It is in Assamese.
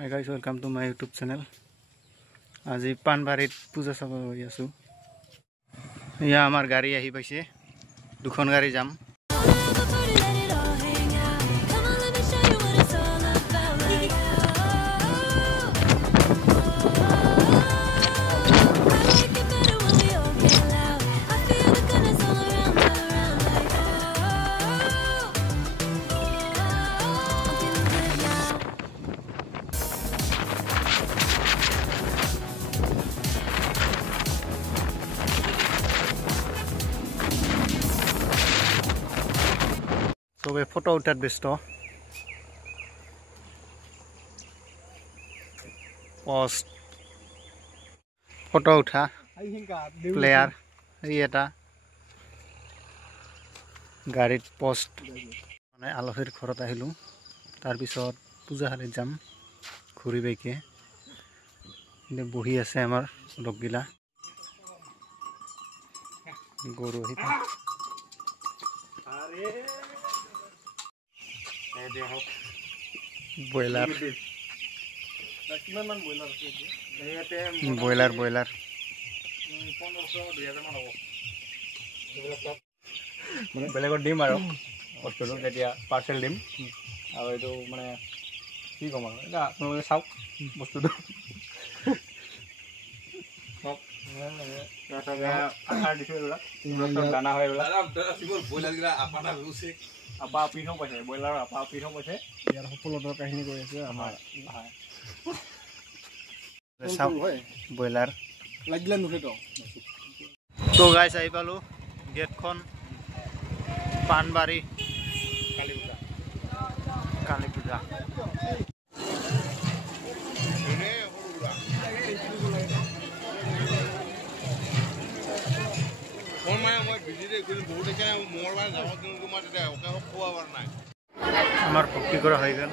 Hi guys, welcome to my YouTube channel. আজি পানবাৰীত পূজা চাব গৈ আছো। ইয়া আমাৰ গাড়ী আহি পাইছে। দুখন গাড়ী যাম। সবে ফটো উঠাত ব্যস্ত। পোস্ট ফটো উঠা প্লেয়ার এই এটা গাড়ীত পোস্ট মানে আলহীৰ ঘৰত আহিলোঁ। তাৰপিছত পূজাশালীত যাম ঘূৰি বাইকে। বহি আছে আমাৰ লগগিলা গৰু ব্ৰইলাৰ ব্ৰইলাৰ ব্ৰইলাৰ মানে বেলেগত দিম আৰু বস্তুটো তেতিয়া পাৰ্চেল দিম আৰু এইটো মানে কি ক'ম আৰু এতিয়া আপোনালোকে চাওক বস্তুটো দানা হয় আপা পিঠো পাইছে ব্ৰইলাৰৰ আপা পিঠো পাইছে। ইয়াৰ সফলতাৰ কাহিনী কৈ আছে আমাৰ চাওক ব্ৰইলাৰ লাগিলে নুঠেতো। তো গাইছ আহি পালোঁ গেটখন পানবাৰী কালী পূজা। আমাৰ ভক্তি কৰা হয়ে গেল।